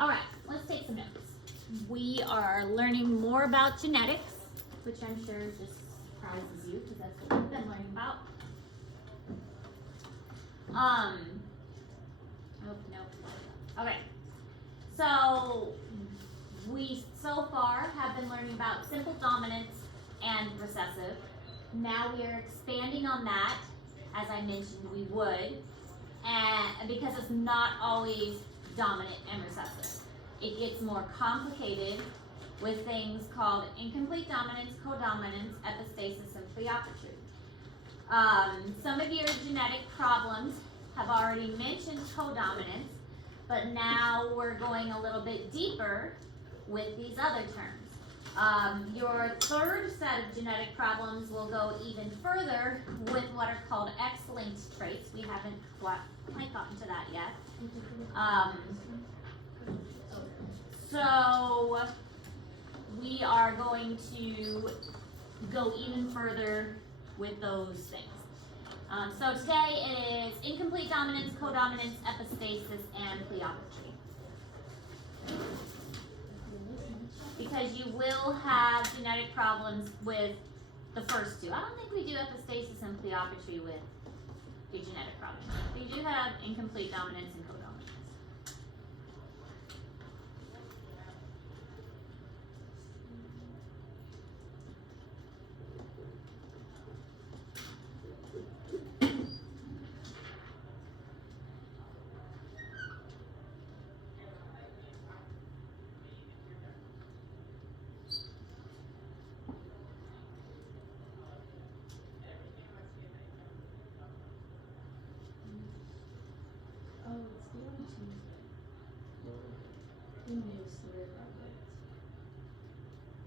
All right, let's take some notes. We are learning more about genetics, which I'm sure just surprises you because that's what we've been learning about. Oh, no. Okay. So we so far have been learning about simple dominance and recessive. Now we are expanding on that, as I mentioned we would, and because it's not always dominant and recessive. It gets more complicated with things called incomplete dominance, codominance, epistasis, and pleopatry. Some of your genetic problems have already mentioned codominance, but now we're going a little bit deeper with these other terms. Your third set of genetic problems will go even further with what are called X-linked traits. We haven't quite gotten to that yet. So we are going to go even further with those things. So today it is incomplete dominance, codominance, epistasis, and pleopatry. Because you will have genetic problems with the first two. I don't think we do epistasis and pleopatry with your genetic problems. We do have incomplete dominance and codominance.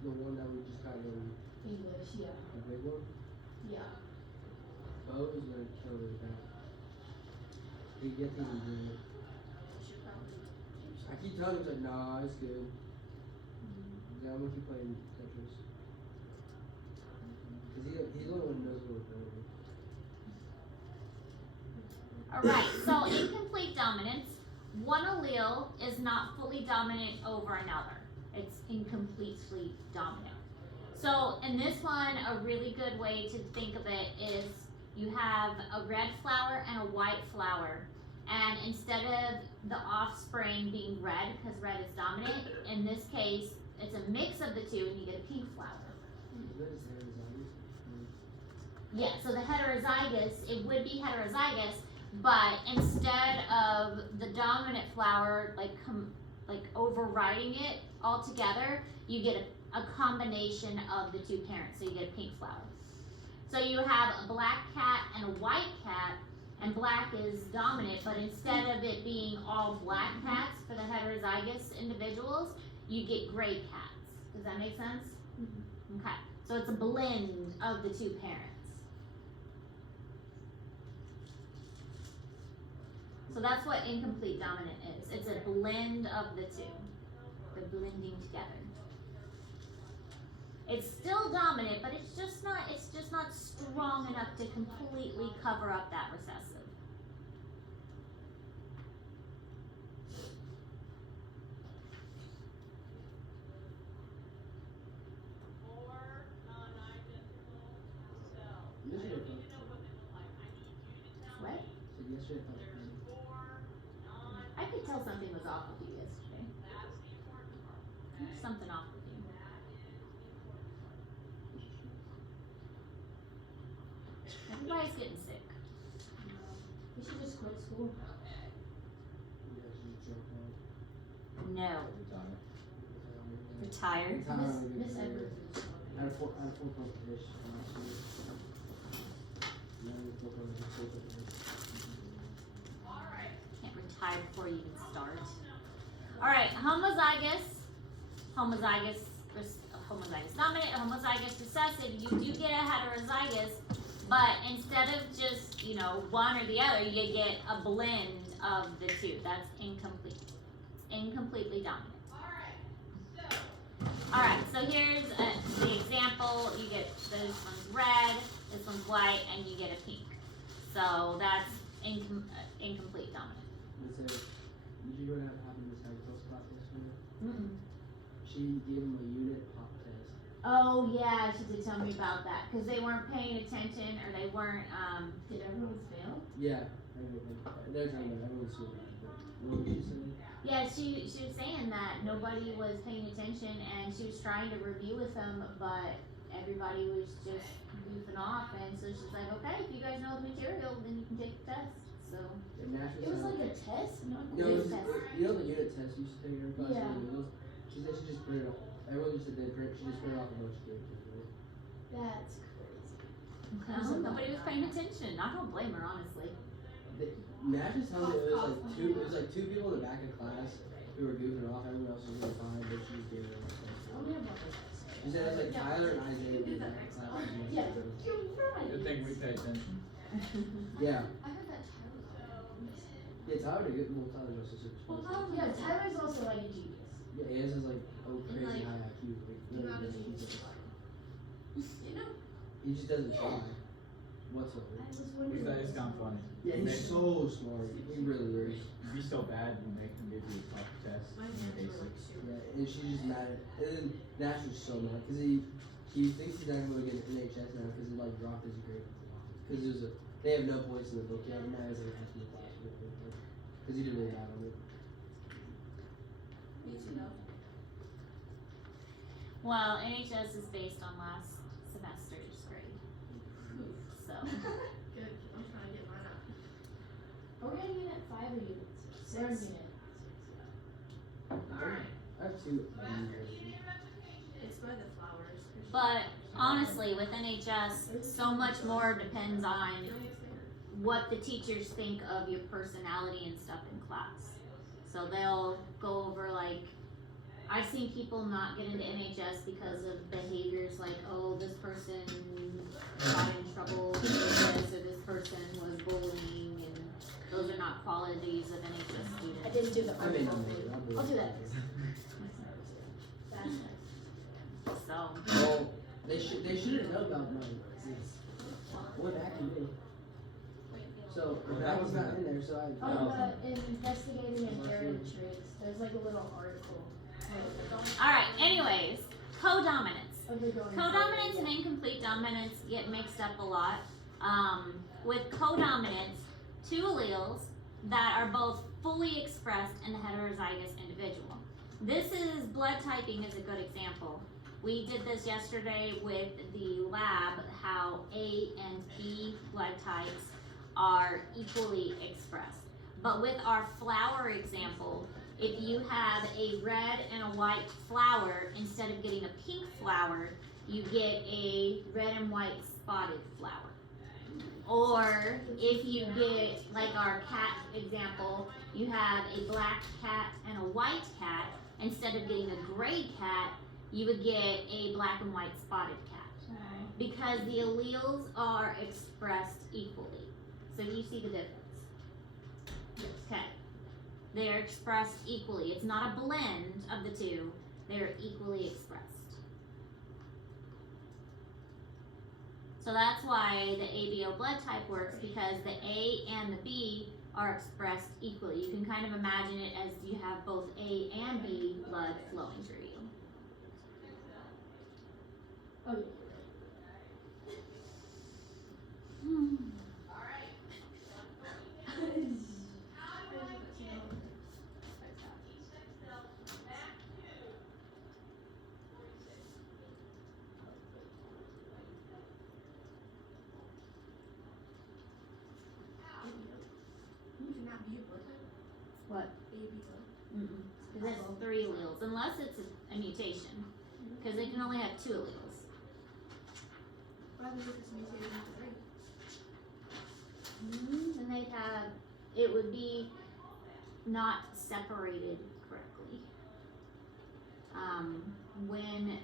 The one that we just got in English, yeah. the big one? Yeah. Bo is gonna kill it back. He gets even do it. I keep telling him, he's like, nah, it's good. Yeah, I'm gonna keep playing Tetris. Cause he's the only one who knows what we're doing. Alright, so incomplete dominance, one allele is not fully dominant over another. It's incompletely dominant. So in this one, a really good way to think of it is you have a red flower and a white flower. And instead of the offspring being red, because red is dominant, in this case, it's a mix of the two and you get a pink flower. Yeah, so the heterozygous, it would be heterozygous, but instead of the dominant flower like overriding it altogether, you get a combination of the two parents, so you get a pink flower. So you have a black cat and a white cat, and black is dominant, but instead of it being all black cats for the heterozygous individuals, you get gray cats. Does that make sense? Mm-hmm. Okay, so it's a blend of the two parents. So that's what incomplete dominant is. It's a blend of the two. They're blending together. It's still dominant, but it's just not strong enough to completely cover up that recessive. What? I could tell something was off with you yesterday. There's something off with you. Everybody's getting sick. You should just quit school. No. Retired. Miss Edwards is I had a 4-point position last year. Can't retire before you can start. Alright, homozygous dominant, homozygous recessive, you do get a heterozygous, but instead of just, one or the other, you get a blend of the two. That's incomplete. It's incompletely dominant. Alright, so here's the example. You get this one's red, this one's white, and you get a pink. So that's incomplete dominant. Did you know what happened in the cycle spot? taught yesterday? Mm-mm. She gave him a unit pop test. Oh yeah, she did tell me about that because they weren't paying attention or they weren't. Did everyone fail? Yeah, everything. They're talking about everyone's so bad. But what was she saying? Yeah, she was saying that nobody was paying attention and she was trying to review with them, but everybody was just goofing off. And so she's like, okay, if you guys know the material, then you can take the test. So And Nash It was telling- like a test, not a No, it quiz. was, test. you know the unit test you used to take in your class? Yeah. She said she just printed off. Everyone just said they print. She just printed off a bunch of papers, right? That's crazy. well, nobody was paying attention. I don't blame her, honestly. Nash was telling me it was like two people in the back of class who were goofing off. Everyone else was doing fine, but she just gave them a test. Oh, we have one of those. She said it was like Tyler and Isaiah in the back of class. Yeah, you're right. Good thing we pay attention. Yeah. I heard that Tyler. Yeah, Tyler did good. Well, Tyler's also super smart. Yeah, Tyler's also like a genius. Yeah, Ayaz is like crazy like, high IQ. Like, You have a literally, genius. You know, he just doesn't try whatsoever. I was He's wondering. that is kind of funny. Yeah, he's so smart. He really is. You'd be so bad when they can give you a tough test in your basics. Yeah, and she's just mad at. And then Nash was so mad because he thinks he's not going to get an NHS now because he like dropped his grade. Because they have no points in the book yet, and now he's like half in the class because he did really bad on it. Me too, though. Well, NHS is based on last semester's grade, so Good, I'm trying to get mine up. Are we getting in at 5 or unit 6? We're in unit 6, Alright. I have two. It's by the flowers. but honestly, with NHS, so much more depends on what the teachers think of your personality and stuff in class. So they'll go over like, I've seen people not get into NHS because of behaviors like, oh, this person got in trouble with this, or this person was bullying, and those are not qualities of NHS I students. didn't do the I may not article. make it. I'll do that. That's nice. So, Well, they should have known about mine. What happened to me? So Well, that that was was not not- in there. So I. On the investigating and errant traits, there's like a little article. alright, anyways, codominance. Of the going Codominance and incomplete dominance get mixed up a lot. With codominance, two alleles that are both fully expressed in the heterozygous individual. This is blood typing is a good example. We did this yesterday with the lab, how A and B blood types are equally expressed. But with our flower example, if you have a red and a white flower, instead of getting a pink flower, you get a red and white spotted flower. Or if you get, like our cat example, you have a black cat and a white cat, instead of getting a gray cat, you would get a black and white spotted cat. Because the alleles are expressed equally. So you see the difference? Okay. They are expressed equally. It's not a blend of the two. They are equally expressed. So that's why the ABO blood type works, because the A and the B are expressed equally. You can kind of imagine it as you have both A and B blood flowing through you. Oh, yeah. You cannot be a blood type. What? AB blood. Because it's 3 alleles, unless it's a mutation. Because they can only have 2 alleles. What happens if it's mutated into 3? Then they'd have, it would be not separated correctly. When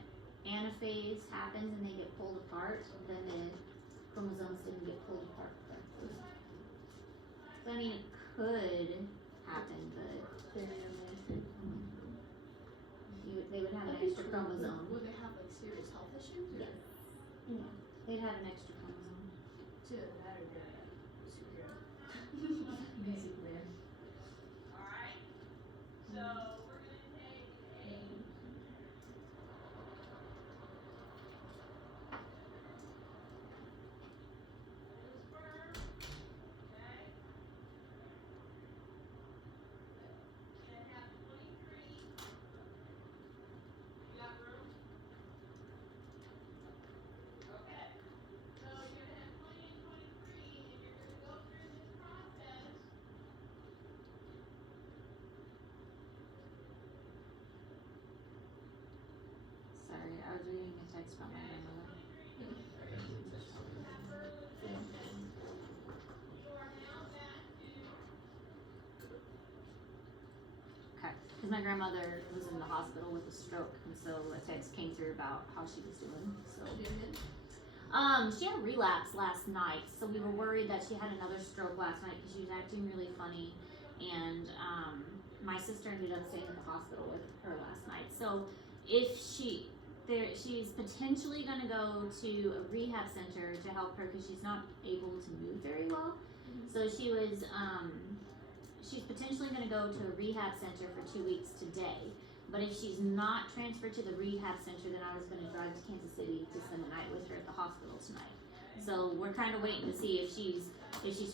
anaphase happens and they get pulled apart, then the chromosomes didn't get pulled apart correctly. So I mean, it could happen, but they would have an extra chromosome. Would they have like serious health issues? Or Yeah. They'd have an extra chromosome. to that or they're superhero? Music man. I was reading a text from my grandmother. Okay, because my grandmother was in the hospital with a stroke, and so a text came through about how she was doing. So, she had a relapse last night, so we were worried that she had another stroke last night because she was acting really funny, and my sister ended up staying at the hospital with her last night. So, if she's potentially going to go to a rehab center to help her because she's not able to move very well. So she's potentially going to go to a rehab center for 2 weeks today. But if she's not transferred to the rehab center, then I was going to drive to Kansas City to spend the night with her at the hospital tonight. So we're kind of waiting to see if she's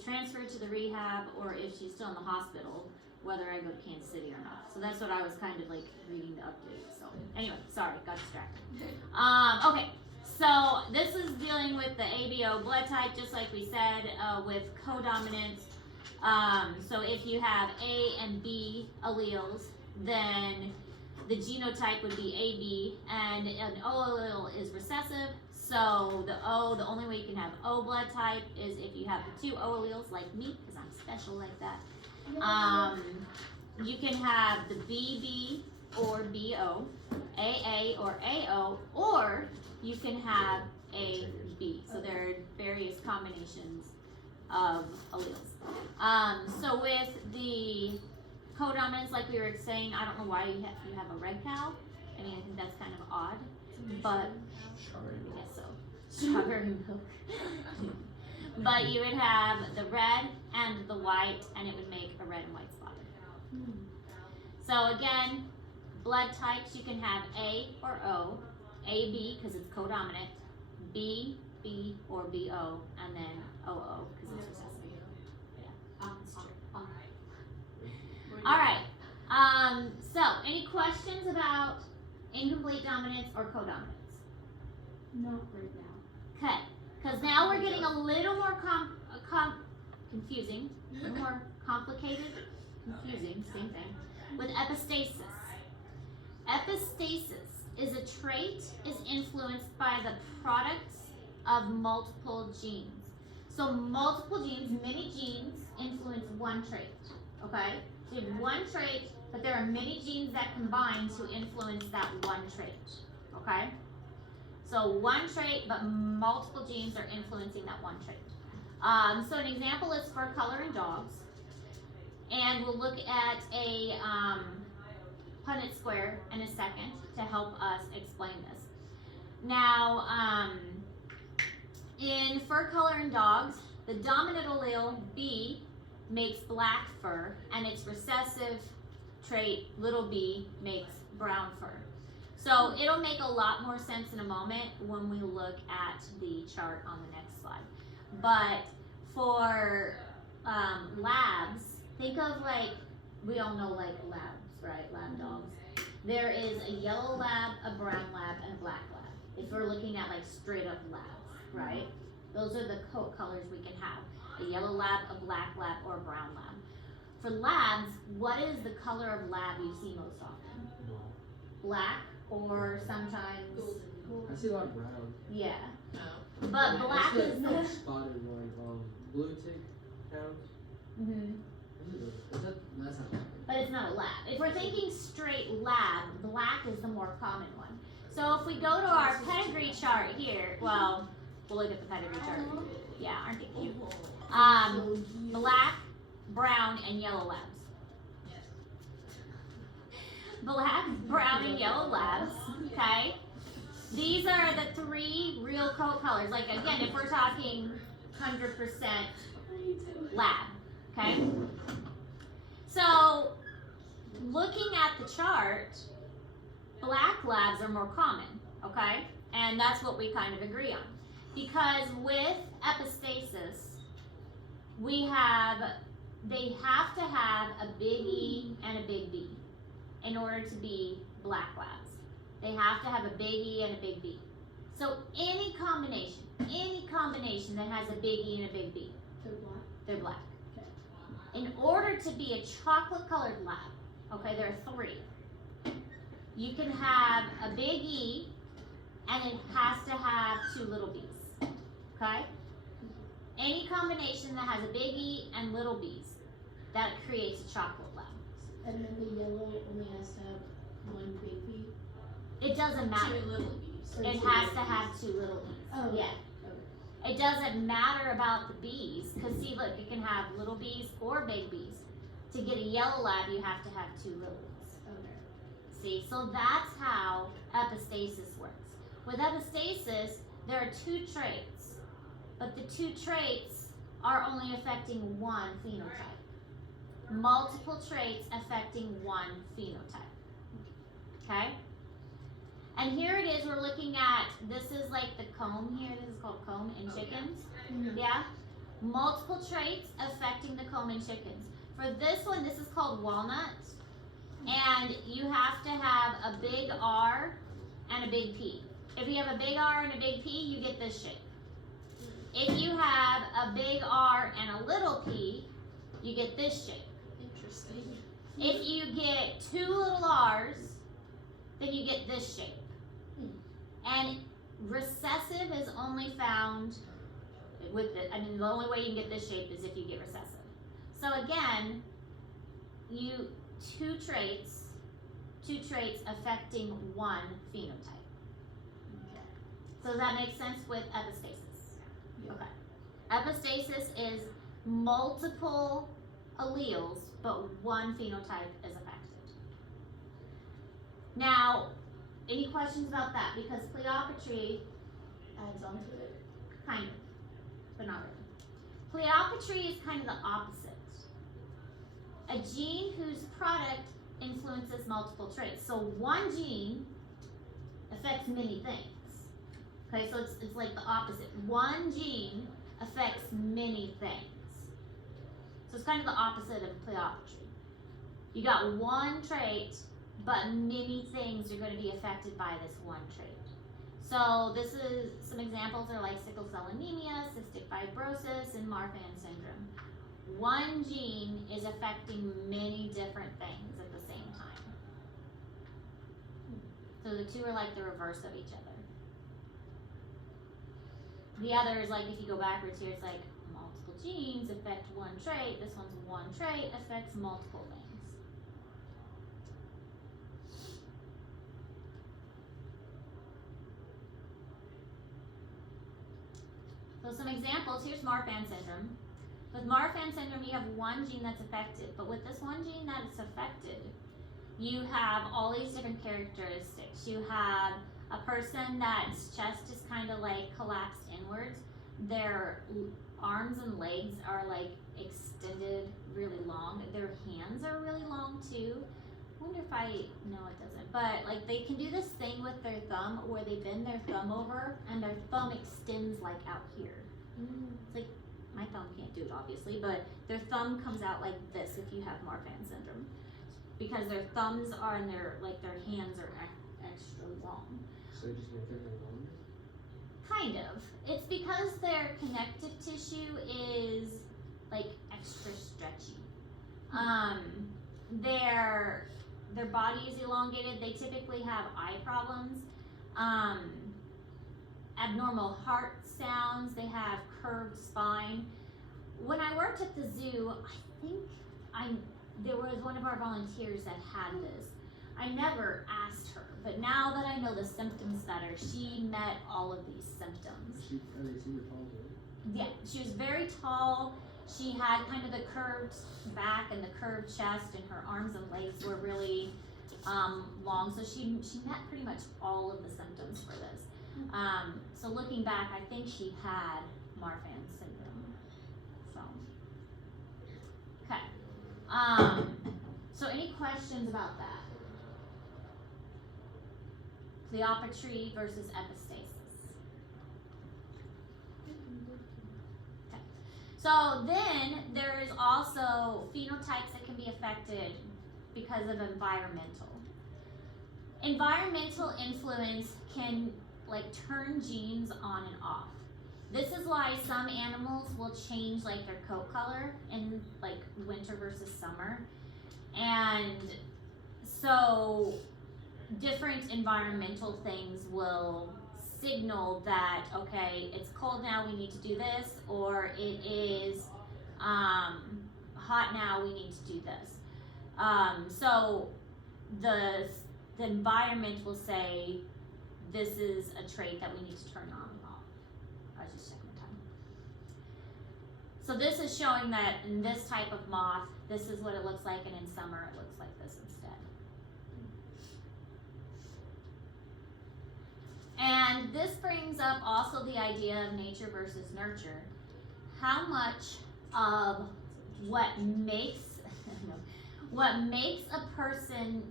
transferred to the rehab or if she's still in the hospital, whether I go to Kansas City or not. So that's what I was kind of like reading the update. So anyway, sorry, got distracted. Okay, so this is dealing with the ABO blood type, just like we said, with codominance. So if you have A and B alleles, then the genotype would be AB, and an O allele is recessive. So the only way you can have O blood type is if you have the 2 O alleles, like me, because I'm special like that. You can have the BB or BO, AA or AO, or you can have AB. So there are various combinations of alleles. So with the codominance, like we were saying, I don't know why you have a red cow. I mean, I think that's kind of odd, but I guess so. Strawberry milk. But you would have the red and the white, and it would make a red and white spot. So again, blood types, you can have A or O, AB because it's codominant, B, B or BO, and then OO because it's recessive. All right. So any questions about incomplete dominance or codominance? Not right now. Okay, because now we're getting a little more confusing, a little more complicated, confusing, same thing, with epistasis. Epistasis is a trait is influenced by the products of multiple genes. So multiple genes, many genes influence one trait, okay? So you have one trait, but there are many genes that combine to influence that one trait, okay? So one trait, but multiple genes are influencing that one trait. So an example is fur color in dogs. And we'll look at a Punnett square in a second to help us explain this. Now, in fur color in dogs, the dominant allele B makes black fur, and its recessive trait, little b, makes brown fur. So it'll make a lot more sense in a moment when we look at the chart on the next slide. But for labs, think of like, we all know like labs, right? Lab dogs. There is a yellow lab, a brown lab, and a black lab. If we're looking at like straight up labs, right? Those are the coat colors we can have. A yellow lab, a black lab, or a brown lab. For labs, what is the color of lab you see most often? Black, or sometimes I see a lot of brown. yeah. But black is the spotted one. Blue tick hounds. That's not black. But it's not a lab. If we're thinking straight lab, black is the more common one. So if we go to our pedigree chart here, well, we'll look at the pedigree chart. Yeah, aren't they cute? Black, brown, and yellow labs. Black, brown, and yellow labs, okay? These are the 3 real coat colors. Like, again, if we're talking 100% lab, okay? So, looking at the chart, black labs are more common, okay? And that's what we kind of agree on. Because with epistasis, they have to have a big E and a big B in order to be black labs. They have to have a big E and a big B. So any combination that has a big E and a big B, they're black. Okay. In order to be a chocolate colored lab, okay, there are 3. You can have a big E and it has to have 2 little b's. Okay? Any combination that has a big E and little b's, that creates a chocolate lab. And then the yellow only has to have 1 big bee. It doesn't matter. 2 little bees. Or It 2 has big to have bees. 2 little b's. Oh, Yeah. okay. It doesn't matter about the bees, because see, look, it can have little bees or big bees. To get a yellow lab, you have to have 2 little bees. Okay. See, so that's how epistasis works. With epistasis, there are 2 traits, but the 2 traits are only affecting 1 phenotype. Multiple traits affecting 1 phenotype. Okay? And here it is, we're looking at, this is like the comb here, this is called comb in Oh, yeah. chickens. Mhm. Yeah? Multiple traits affecting the comb in chickens. For this one, this is called walnut. And you have to have a big R and a big P. If you have a big R and a big P, you get this shape. If you have a big R and a little p, you get this shape. Interesting. If you get 2 little r's, then you get this shape. And recessive is only found with the, I mean, the only way you can get this shape is if you get recessive. So again, two traits affecting 1 phenotype. So does that make sense with epistasis? Yeah. Okay. Epistasis is multiple alleles, but 1 phenotype is affected. Now, any questions about that? Because Pleiopatry Adds on to it. kind of, but not really. Pleiopatry is kind of the opposite. A gene whose product influences multiple traits. So 1 gene affects many things. Okay, so it's like the opposite. 1 gene affects many things. So it's kind of the opposite of Pleiopatry. You got 1 trait, but many things are going to be affected by this 1 trait. So this is, some examples are like sickle cell anemia, cystic fibrosis, and Marfan syndrome. 1 gene is affecting many different things at the same time. So the 2 are like the reverse of each other. The other is like, if you go backwards here, it's like multiple genes affect 1 trait. This one's 1 trait affects multiple things. So some examples, here's Marfan syndrome. With Marfan syndrome, you have 1 gene that's affected, but with this 1 gene that's affected, you have all these different characteristics. You have a person that's chest is kind of like collapsed inwards. Their arms and legs are like extended really long. Their hands are really long too. I wonder if no, it doesn't. But like they can do this thing with their thumb where they bend their thumb over and their thumb extends like out here. It's like, my thumb can't do it obviously, but their thumb comes out like this if you have Marfan syndrome. Because their thumbs are and their hands are extra long. So it just makes everything longer? Kind of. It's because their connective tissue is like extra stretchy. Their body is elongated. They typically have eye problems. Abnormal heart sounds. They have curved spine. When I worked at the zoo, I think there was one of our volunteers that had this. I never asked her, but now that I know the symptoms better, she met all of these symptoms. Are they super tall too? Yeah, she was very tall. She had kind of the curved back and the curved chest, and her arms and legs were really long. So she met pretty much all of the symptoms for this. So looking back, I think she had Marfan syndrome. So, okay. So any questions about that? Pleiopatry versus epistasis. Okay. So then there is also phenotypes that can be affected because of environmental. Environmental influence can like turn genes on and off. This is why some animals will change like their coat color in like winter versus summer. And so different environmental things will signal that, okay, it's cold now, we need to do this, or it is hot now, we need to do this. So the environment will say, this is a trait that we need to turn on and off. I was just checking the time. So this is showing that in this type of moth, this is what it looks like, and in summer it looks like this instead. And this brings up also the idea of nature versus nurture. How much of what makes a person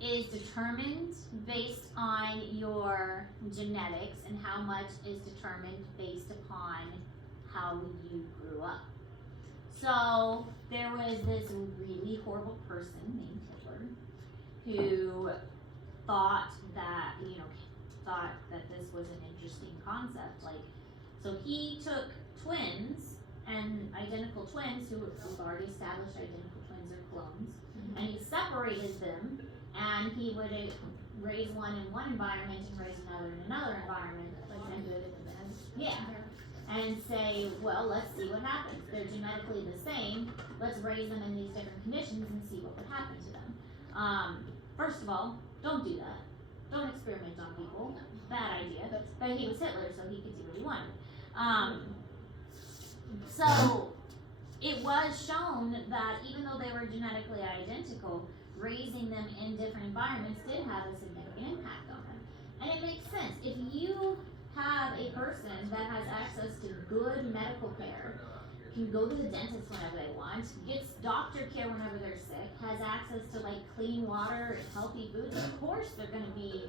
is determined based on your genetics, and how much is determined based upon how you grew up. So there was this really horrible person named Hitler who thought that this was an interesting concept. Like, so he took twins and identical twins who we've already established identical twins are clones, and he separated them, and he would raise one in one environment and raise another in another environment. Like the good and the bad. Yeah. And say, well, let's see what happens. They're genetically the same. Let's raise them in these different conditions and see what would happen to them. First of all, don't do that. Don't experiment on people. Bad idea. But he was Hitler, so he could do what he wanted. So it was shown that even though they were genetically identical, raising them in different environments did have a significant impact on them. And it makes sense. If you have a person that has access to good medical care, can go to the dentist whenever they want, gets doctor care whenever they're sick, has access to like clean water and healthy food, of course they're going to be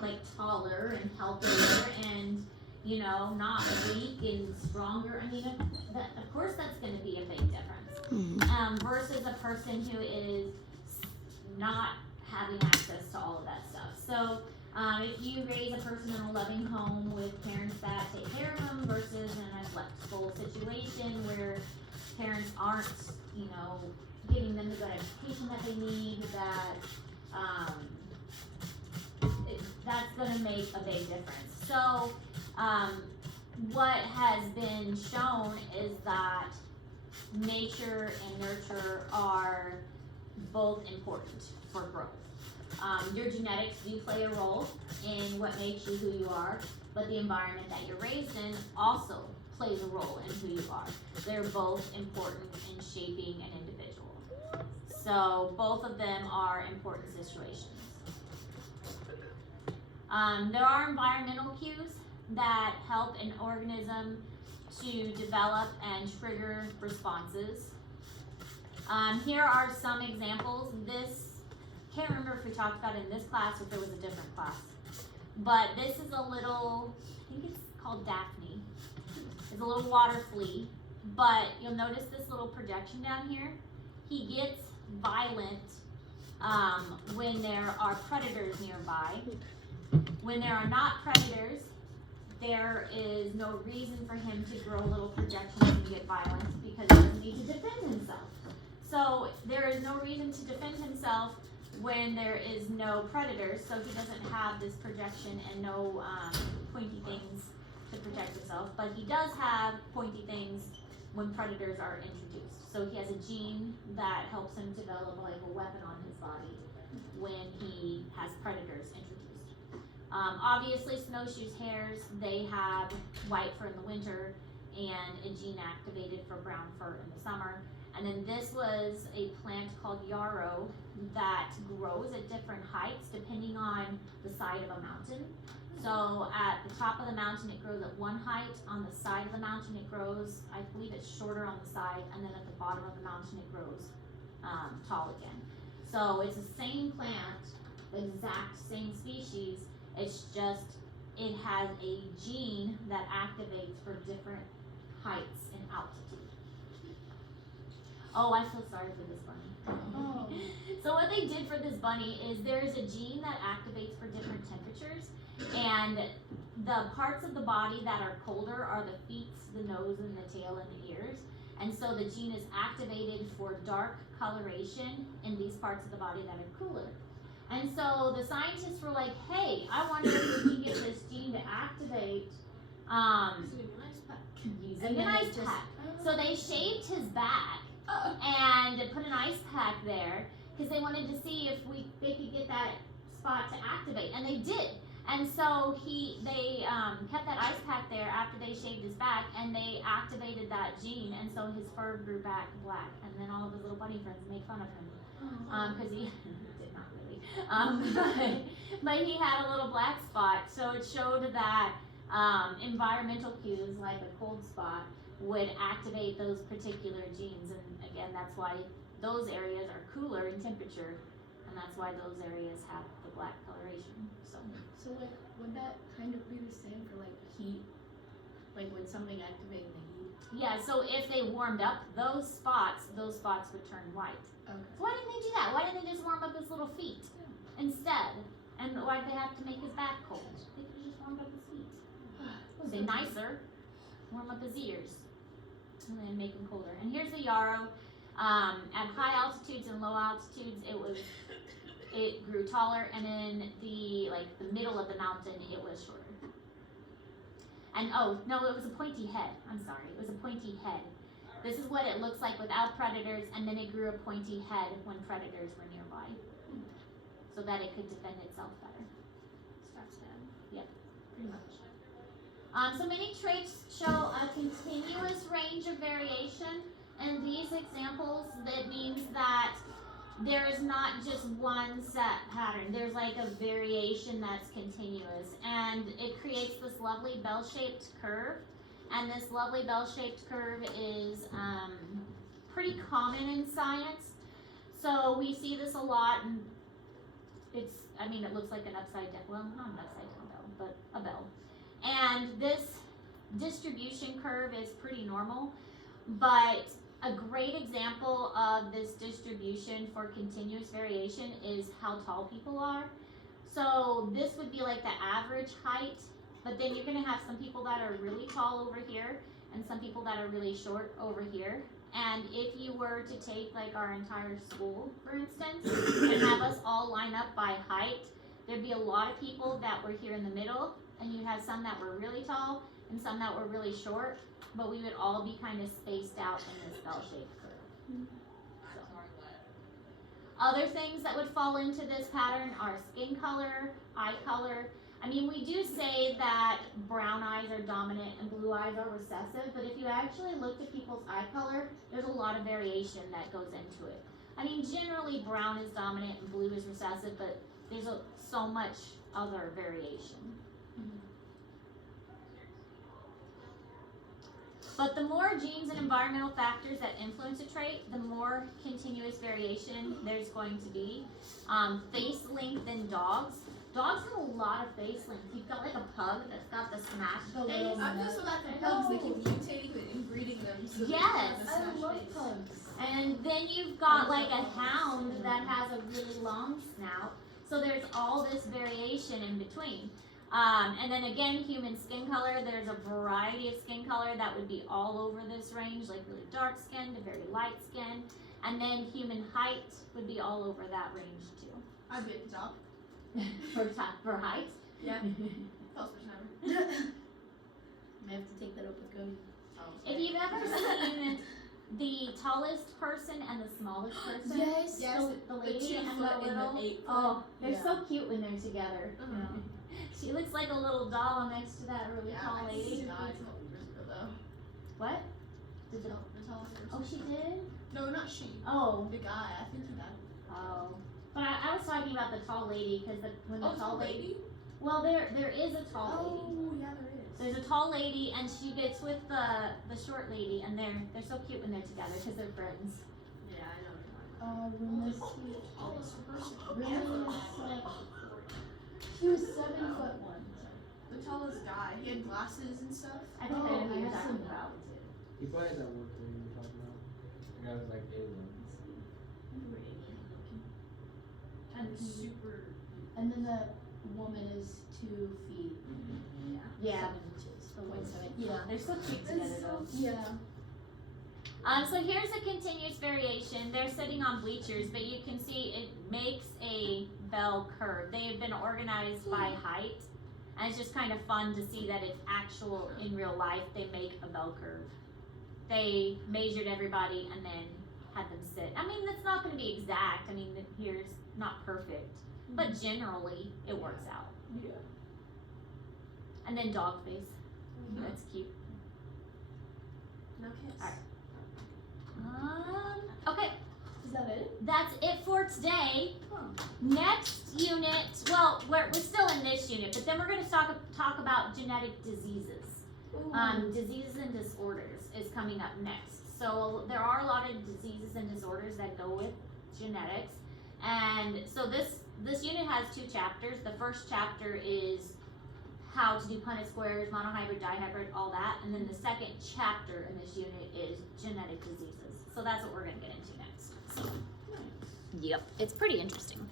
like taller and healthier and, you know, not weak and stronger. I mean, of course that's going to be a big difference. Versus a person who is not having access to all of that stuff. So if you raise a person in a loving home with parents that take care of them versus in a neglectful situation where parents aren't, you know, giving them the good education that they need, that's going to make a big difference. So what has been shown is that nature and nurture are both important for growth. Your genetics do play a role in what makes you who you are, but the environment that you're raised in also plays a role in who you are. They're both important in shaping an individual. So both of them are important situations. There are environmental cues that help an organism to develop and trigger responses. Here are some examples. Can't remember if we talked about it in this class or if it was a different class. But this is a little, I think it's called Daphne. It's a little water flea. But you'll notice this little projection down here. He gets violent when there are predators nearby. When there are not predators, there is no reason for him to grow little projections and get violent because he doesn't need to defend himself. So there is no reason to defend himself when there is no predators, so he doesn't have this projection and no pointy things to protect himself, but he does have pointy things when predators are introduced. So he has a gene that helps him develop like a weapon on his body when he has predators introduced. Obviously snowshoes hares, they have white fur in the winter and a gene activated for brown fur in the summer. And then this was a plant called yarrow that grows at different heights depending on the side of a mountain. So at the top of the mountain it grows at one height, on the side of the mountain it grows, I believe it's shorter on the side, and then at the bottom of the mountain it grows tall again. So it's the same plant, the exact same species, it's just it has a gene that activates for different heights and altitude. Oh, I feel sorry for this bunny. Oh. So what they did for this bunny is there's a gene that activates for different temperatures, and the parts of the body that are colder are the feet, the nose, and the tail, and the ears. And so the gene is activated for dark coloration in these parts of the body that are cooler. And so the scientists were like, hey, I wonder if we can get this gene to activate using And an then ice it just- pack. So they shaved his back and put an ice pack there because they wanted to see if they could get that spot to activate, and they did. And so they kept that ice pack there after they shaved his back, and they activated that gene, and so his fur grew back black, and then all of his little bunny friends make fun of him because he did not really, but he had a little black spot. So it showed that environmental cues like a cold spot would activate those particular genes, and again, that's why those areas are cooler in temperature, and that's why those areas have the black coloration. So like, would that kind of be the same for like heat? Like would something activate the heat? Yeah, so if they warmed up those spots would turn white. Okay. So why didn't they do that? Why didn't they just warm up his little feet instead? And why'd they have to make his back cold? They could have just warmed up his feet. It would be nicer. Warm up his ears. And then make him colder. And here's the yarrow. At high altitudes and low altitudes, it grew taller, and in the middle of the mountain, it was shorter. And oh no, it was a pointy head. I'm sorry, it was a pointy head. This is what it looks like without predators, and then it grew a pointy head when predators were nearby, so that it could defend itself better. Pretty much. So many traits show a continuous range of variation. And these examples, that means that there is not just one set pattern. There's like a variation that's continuous. And it creates this lovely bell-shaped curve. And this lovely bell-shaped curve is pretty common in science. So we see this a lot. And it looks like an upside down, well, not an upside down bell, but a bell. And this distribution curve is pretty normal. But a great example of this distribution for continuous variation is how tall people are. So this would be like the average height, but then you're going to have some people that are really tall over here and some people that are really short over here. And if you were to take like our entire school, for instance, and have us all line up by height, there'd be a lot of people that were here in the middle, and you'd have some that were really tall and some that were really short. But we would all be kind of spaced out in this bell-shaped curve. So. Other things that would fall into this pattern are skin color, eye color. I mean, we do say that brown eyes are dominant and blue eyes are recessive, but if you actually looked at people's eye color, there's a lot of variation that goes into it. I mean, generally brown is dominant and blue is recessive, but there's so much other variation. But the more genes and environmental factors that influence a trait, the more continuous variation there's going to be. Face length in dogs. Dogs have a lot of face length. You've got like a pug that's got the smashed face. I'm just about the pugs that keep mutating and breeding them. So they Yes. have a I smash love face. pugs. And then you've got like a hound that has a really long snout. So there's all this variation in between. And then again, human skin color, there's a variety of skin color that would be all over this range, like really dark skin to very light skin. And then human height would be all over that range too. I'd be at the top. For height? Yeah. False number. I have to take that up with Cody. If you've ever seen the tallest person and the smallest person, Yes. Yes, the the lady 2 and foot the and the little, 8 foot. oh, they're Yeah. so cute when they're together. Uh-huh. She looks like a little doll next to that really Yeah, tall I lady. see that a couple years ago though. What? The tallest person. Oh, she did? No, not she. Oh, The guy. I think he died. oh. But I was talking about the tall lady because when the Oh, tall the lady. lady? Well, there is a tall lady. Oh, yeah, there is. There's a tall lady, and she gets with the short lady, and they're so cute when they're together because they're friends. Yeah, I know what you're Remus, talking about. The tallest person Remus, ever. he was 7'1". The tallest guy. He had glasses and stuff. I think Oh, I know who I you're have talking seen about. He probably has that work thing you're talking about. That was like aliens. And super. And then the woman is 2 feet. Yeah. 7 inches. The women. 7. Yeah. They're so cute together though. Yeah. So here's a continuous variation. They're sitting on bleachers, but you can see it makes a a bell curve. They have been organized by height, and it's just kind of fun to see that it's actual in real life. They make a bell curve. They measured everybody and then had them sit. I mean, that's not going to be exact. I mean, here's not perfect, but generally it works out. Yeah. And then dog face. That's cute. No kiss. Alright. Okay, Is that it? that's it for today. Huh. Next unit, well, we're still in this unit, but then we're going to talk about genetic diseases. Ooh. Diseases and disorders is coming up next. So there are a lot of diseases and disorders that go with genetics, and so this unit has 2 chapters. The first chapter is how to do Punnett squares, monohybrid, dihybrid, all that, and then the second chapter in this unit is genetic diseases. So that's what we're going to get into next. So, yep, it's pretty interesting.